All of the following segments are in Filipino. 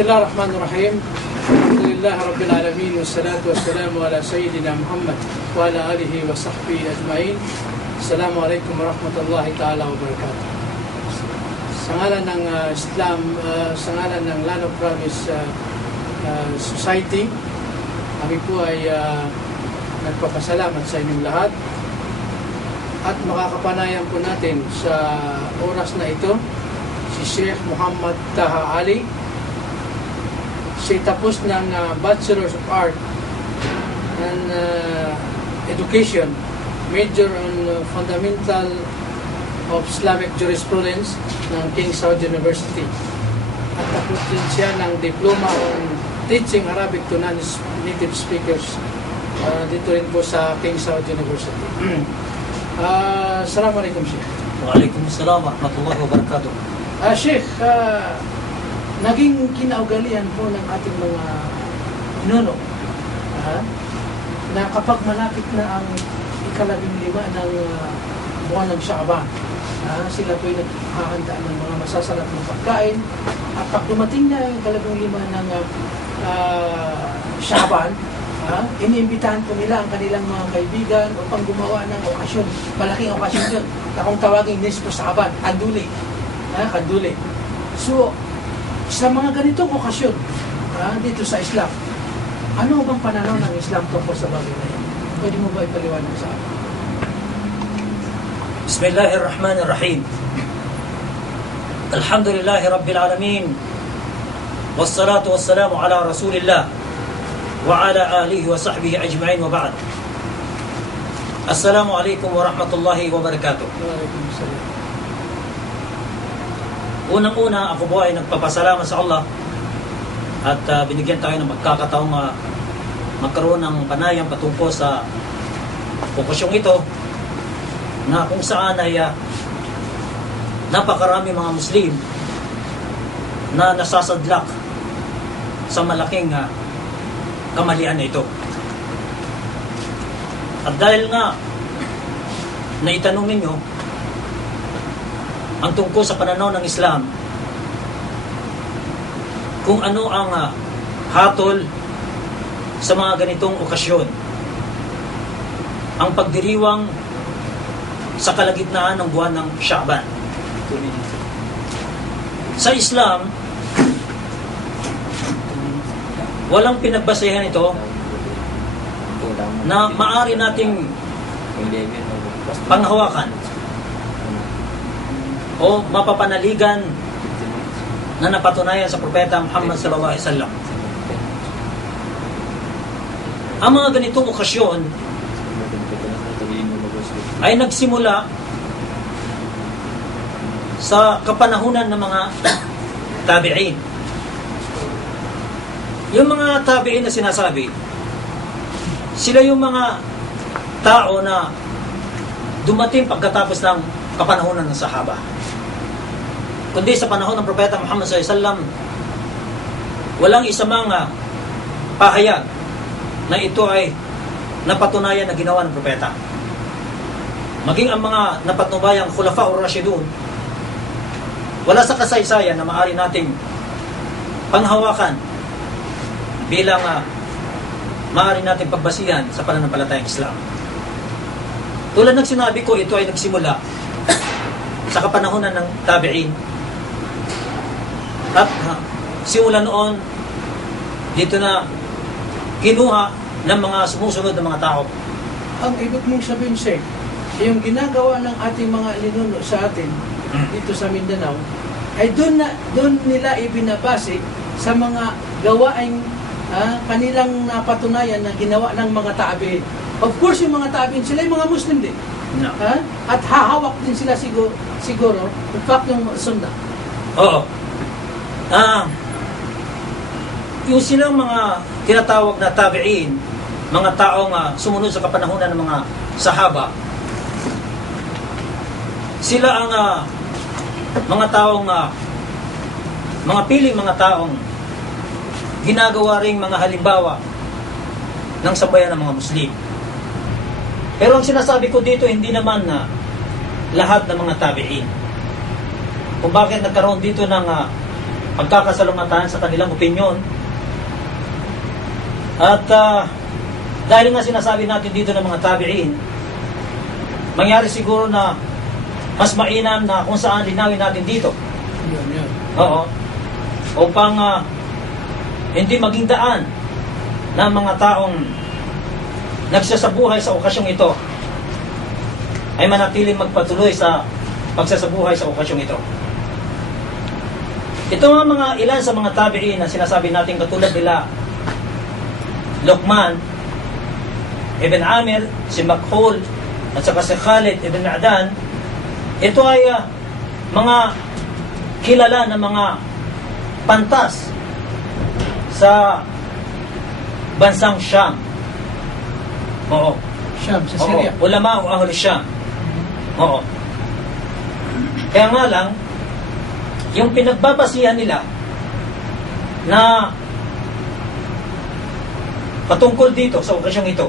Bismillahirrahmanirrahim. Alhamdulillah Rabbil Alamin. Wassalatu wassalamu ala Sayyidina Muhammad wa ala alihi wa sahbihi ajma'in. Assalamualaikum warahmatullahi ta'ala wabarakatuh. Sa ngalan ng Islam, sa ngalan ng Land of Promise Society, kami po ay nagpapasalamat sa inyong lahat at makakapanayan po natin sa oras na ito si Sheikh Muhammad Taha Ali. Siya tapos ng Bachelor's of Art and Education, major on Fundamental of Islamic Jurisprudence ng King Saud University. At tapos din siya ng Diploma on Teaching Arabic to Non-Native Speakers dito rin po sa King Saud University. Assalamualaikum Sheikh. Waalaikumsalam warahmatullahi wabarakatuh. Sheikh, naging kinaugalian po ng ating mga pinuno na kapag malapit na ang ika-15 ng buwan ng Shaaban, sila po ay naghahanda ng mga masasarap ng pagkain, at pag dumating na ang ika-15 ng Shaaban, iniimbitahan po nila ang kanilang mga kaibigan upang gumawa ng okasyon, malaking okasyon yun, na kung tawagin Nisfu Shaaban, kanduli. Kanduli. So, sa mga ganitong okasyon dito sa Islam, ano bang pananaw ng Islam tungkol sa bagay na yan? Pwede mo ba ipaliwanag sa akin? Bismillahirrahmanirrahim. Alhamdulillahi Rabbil Alamin. Wassalatu wassalamu ala Rasulillah wa ala alihi wa sahbihi ajma'in wa ba'd. Assalamu alaikum warahmatullahi wabarakatuh. Waalaikumsalam. Unang-una, ako po ay nagpapasalamat sa Allah at binigyan tayo ng magkakataong magkaroon ng panayam patungkol sa okusyong ito na kung saan ay napakarami mga Muslim na nasasadlak sa malaking kamalian na ito. At dahil nga naitanong ninyo ang tungkol sa pananaw ng Islam, kung ano ang hatol sa mga ganitong okasyon, ang pagdiriwang sa kalagitnaan ng buwan ng Shaaban. Sa Islam, walang pinagbasehan ito na maaari nating panghawakan o mapapanaligan na napatunayan sa Propeta Muhammad sallallahu alaihi wasallam. Ang mga ganitong okasyon ay nagsimula sa kapanahunan ng mga tabi'in. Yung mga tabi'in na sinasabi, sila yung mga tao na dumating pagkatapos ng kapanahunan ng sahaba. Kundi sa panahon ng Propeta Muhammad SAW, walang isa mga pahayag na ito ay napatunayan na ginawa ng Propeta. Maging ang mga napatubayang Khulafa o Rashidun, wala sa kasaysayan na maaari nating panghawakan bilang maaari nating pagbasihan sa pananampalatayang Islam. Tulad ng sinabi ko, ito ay nagsimula sa kapanahunan ng tabi'in. At simula noon, dito na kinuha ng mga sumusunod ng mga tao. Ang ibig mong sabihin, Sheikh, yung ginagawa ng ating mga ninuno sa atin dito sa Mindanao, ay doon nila ibinabase sa mga gawaing kanilang napatunayan na ginawa ng mga tabi'in. Of course, yung mga tabi'in, sila yung mga Muslim din. No. At hahawak din sila siguro in fact yung sunnah. Oo. Yung silang mga tinatawag na tabi'in, mga taong sumunod sa kapanahunan ng mga sahaba, sila ang mga taong mga piling mga taong ginagawa ring mga halimbawa ng sambayan ng mga Muslim. Pero ang sinasabi ko dito, hindi naman na lahat ng mga tabi'in. Kung bakit nagkaroon dito ng pagkakasalungatan sa kanilang opinyon. At dahil nga sinasabi natin dito ng mga tabi'in, mangyari siguro na mas mainam na kung saan linawin natin dito. Yun. Oo. Upang hindi maging daan ng mga taong nagsasabuhay sa okasyong ito ay manatiling magpatuloy sa pagsasabuhay sa okasyong ito. Ito mga ilan sa mga tabi'in na sinasabi natin katulad nila Luqman Ibn Amir, si Makhul, at saka si Khalid Ibn Ma'dan. Ito ay mga kilala na mga pantas sa bansang Sham. Oo. Sham, sa Syria. Oo. Ulama o ahul Sham. Oo. Kaya nga lang, yung pinagbabasihan nila na patungkol dito sa okasyong ito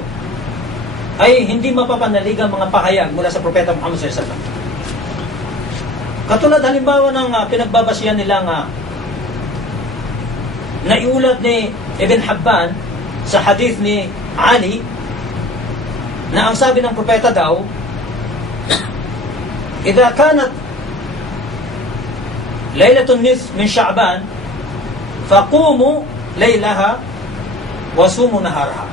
ay hindi mapapanaligang mga pahayag mula sa Propeta Muhammad SAW. Katulad halimbawa ng pinagbabasihan nila nga naiulat ni Ibn Habban sa hadith ni Ali na ang sabi ng propeta daw, "Idha kanat laylatun nisf min Sha'ban, faqumu laylaha wa sumu naharaha."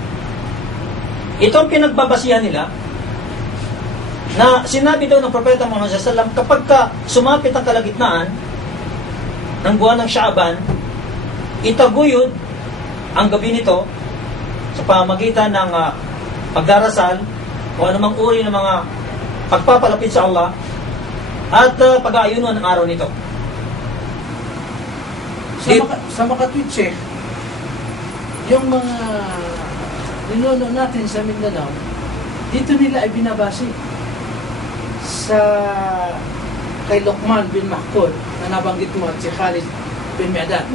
Ito ang pinagbabasihan nila na sinabi daw ng propeta Muhammad SAW, kapag sumapit ang kalagitnaan ng buwan ng Sha'ban, itaguyod ang gabi nito sa pamamagitan ng pagdarasal o anumang uri ng mga pagpapalapit sa Allah at pag-aayunan ng araw nito. Sa makatwitse, yung mga ninuno natin sa Mindanao, dito nila ay binabasi sa kay Luqman bin Makhul na nabanggit mo at si Khalid bin Ma'dan.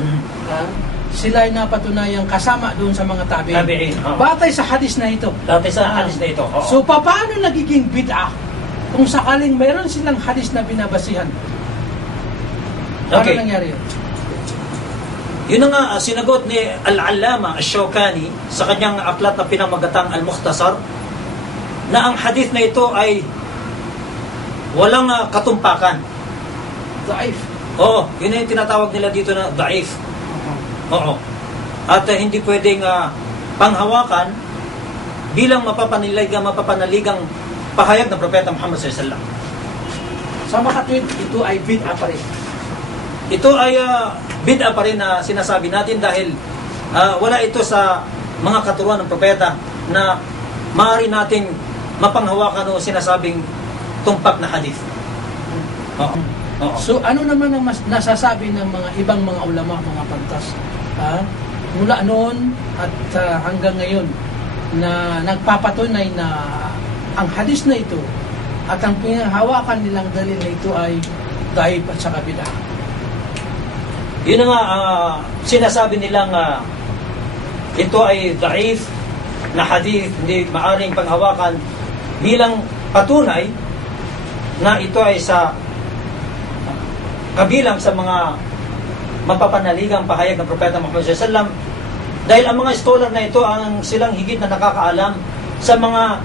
Sila ay napatunayang kasama doon sa mga tabi'in. Batay sa hadis na ito. Batay sa hadis na ito. Oo. So paano nagiging bid'ah kung sakaling mayroon silang hadis na binabasihan? Paano nangyari yun? Yun nga sinagot ni Al-Allama Ash-Shawkani sa kanyang aklat na pinamagatang Al-Mukhtasar na ang hadith na ito ay walang katumpakan. Daif. Oo, yun yung tinatawag nila dito na daif. Oo. At hindi pwedeng panghawakan bilang mapapanaligang pahayag ng Propeta Muhammad SAW. Sa makatwid, ito ay bid'ah pa rin. Ito ay bid'ah pa rin na sinasabi natin dahil wala ito sa mga katuruan ng propeta na maaari nating mapanghawakan o sinasabing tumpak na hadith. Oo. Oo. So ano naman ang nasasabi ng mga ibang mga ulama, mga pantas? Mula noon at hanggang ngayon na nagpapatunay na ang hadith na ito at ang pinahawakan nilang dalil na ito ay daif at saka bid'ah. Yun nga sinasabi nilang ito ay daif na hadith, hindi maaring panghawakan bilang patunay na ito ay sa kabilang sa mga mapapanaligang pahayag ng Propeta Muhammad SAW, dahil ang mga scholar na ito ang silang higit na nakakaalam sa mga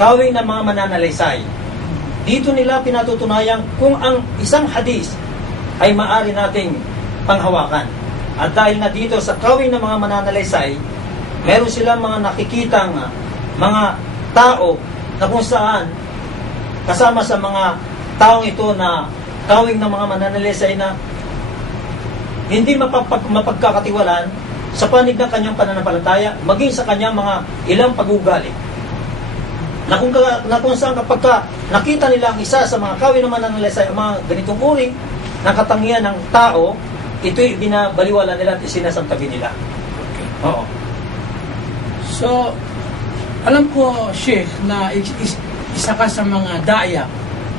tawing ng mga mananalaysay. Dito nila pinatutunayang kung ang isang hadith ay maaari nating panghawakan. At dahil na dito sa kawing ng mga mananalaysay, meron silang mga nakikitang mga tao na kung saan kasama sa mga taong ito na kawing ng mga mananalaysay na hindi mapagkakatiwalaan sa panig ng kanyang pananampalataya, maging sa kanyang mga ilang pag-ugali. Na kung saan kapag nakita nila ang isa sa mga kawin ng mananalaysay, ang mga ganitong uri ng katangian ng tao, ito'y binabaliwala nila at isinasantabi nila. Oo. So, alam ko, Sheikh, na isa ka sa mga daya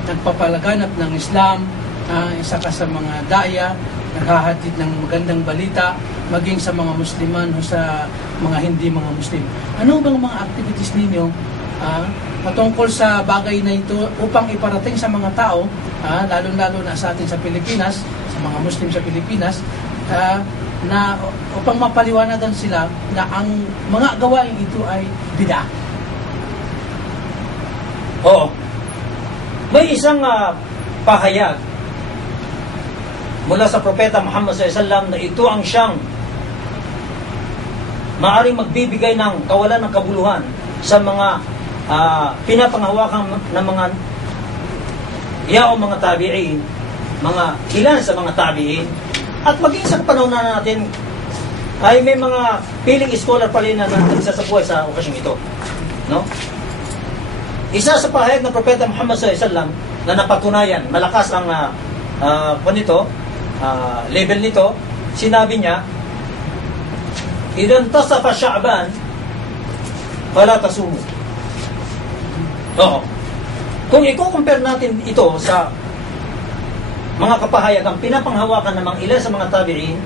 nagpapalaganap ng Islam, isa ka sa mga daya naghahatid ng magandang balita maging sa mga Musliman o sa mga hindi mga Muslim. Ano bang mga activities ninyo patungkol sa bagay na ito upang iparating sa mga tao, lalo-lalo na sa atin sa Pilipinas, sa mga Muslim sa Pilipinas, na upang mapaliwanagan sila na ang mga gawain ito ay bid'ah. Oo. May isang pahayag mula sa Propeta Muhammad SAW na ito ang siyang maaring magbibigay ng kawalan ng kabuluhan sa mga pinapanghawakan ng mga mga tabi'in, mga ilan sa mga tabi'in, at maging sa panahon na natin ay may mga piling scholar pa rin na nagsasabuhay sa okasyong ito. No? Isa sa pahayag ng Propeta Muhammad SAW na napatunayan, malakas ang level nito, sinabi niya, "Idan tasafa Sha'ban, fala tasumu." Oo. Kung i-compare natin ito sa mga kapahayag ang pinapanghawakan ng mga ilan sa mga tabi'in,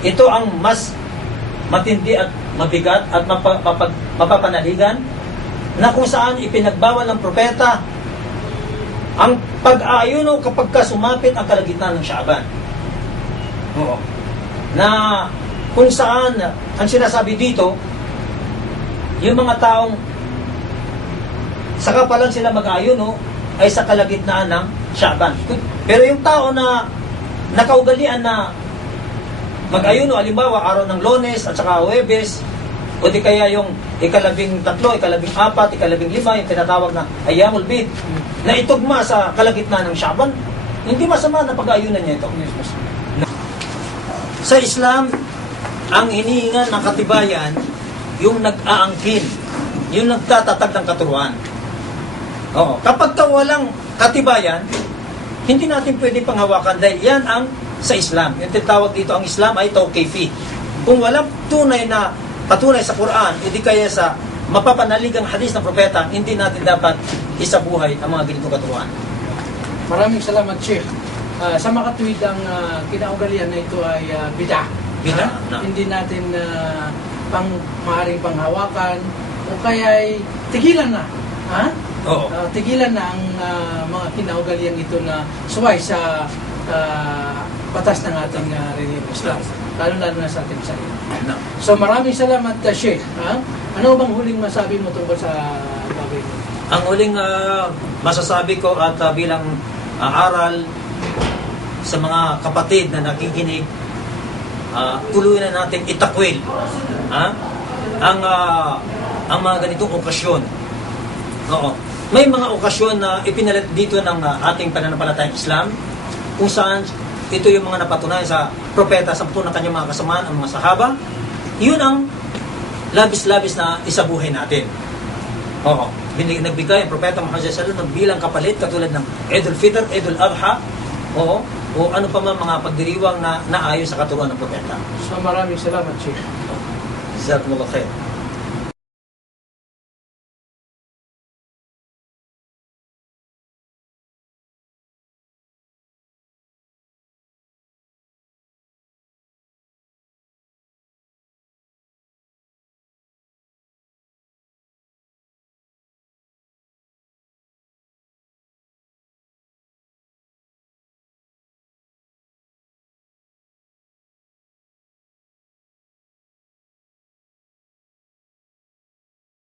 ito ang mas matindi at mabigat at mapapanaligan na kung saan ipinagbawal ng propeta ang pag-aayuno kapag sumapit ang kalagitnaan ng Sha'ban. Oo. Na kung saan ang sinasabi dito, yung mga taong saka pa lang sila mag-aayuno ay sa kalagitnaan ng Sha'ban. Pero yung tao na nakaugalian na mag-ayuno, halimbawa araw ng Lunes at saka Huwebes, o di kaya yung ika-13, ika-14, ika-15, yung tinatawag na Ayyamul Bid, na itugma sa kalagitnaan ng Sha'ban, hindi masama na pag-ayunan niya ito. Sa Islam, ang hinihingan ng katibayan, yung nag-aangkin, yung nagtatatag ng katuruan. Oo. Kapag walang katibayan, hindi natin pwede panghawakan dahil yan ang sa Islam. Yung tinatawag dito ang Islam ay tawqifi. Kung walang tunay na patunay sa Quran, hindi kaya sa mapapanaligang hadis ng propeta, hindi natin dapat isabuhay ang mga ganitong katuruan. Maraming salamat, Sheikh. Sa makatuwid ang kinaugalian na ito ay bid'ah. Bid'ah, no. Hindi natin maaaring panghawakan o kaya ay tigilan na. Ha? Oo. Tigilan na ang mga kinaugalian ito na suway sa batas ng ating relihiyon Islam. Lalo-lalo na sa ating sarili. No. So maraming salamat, Sheikh. Ano bang huling masabi mo tungkol sa bagay mo? Ang huling masasabi ko at bilang aral sa mga kapatid na nakikinig, tuloy na natin itakwil ang mga ganitong okasyon. Oo. May mga okasyon na ipinalit dito ng ating pananampalatayang Islam kung saan ito yung mga napatunayan sa propeta sa ng kanyang mga kasamaan, ang mga sahaba. Yun ang labis-labis na isabuhay natin. Oo. Nagbigay ang propeta Muhammad sallallahu alaihi wasallam ng bilang kapalit katulad ng Eidul Fitr, Eidul Adha, o ano pa man mga pagdiriwang na naayon sa katuruan ng propeta. So maraming salamat, Sheikh. Jazakumullah khair.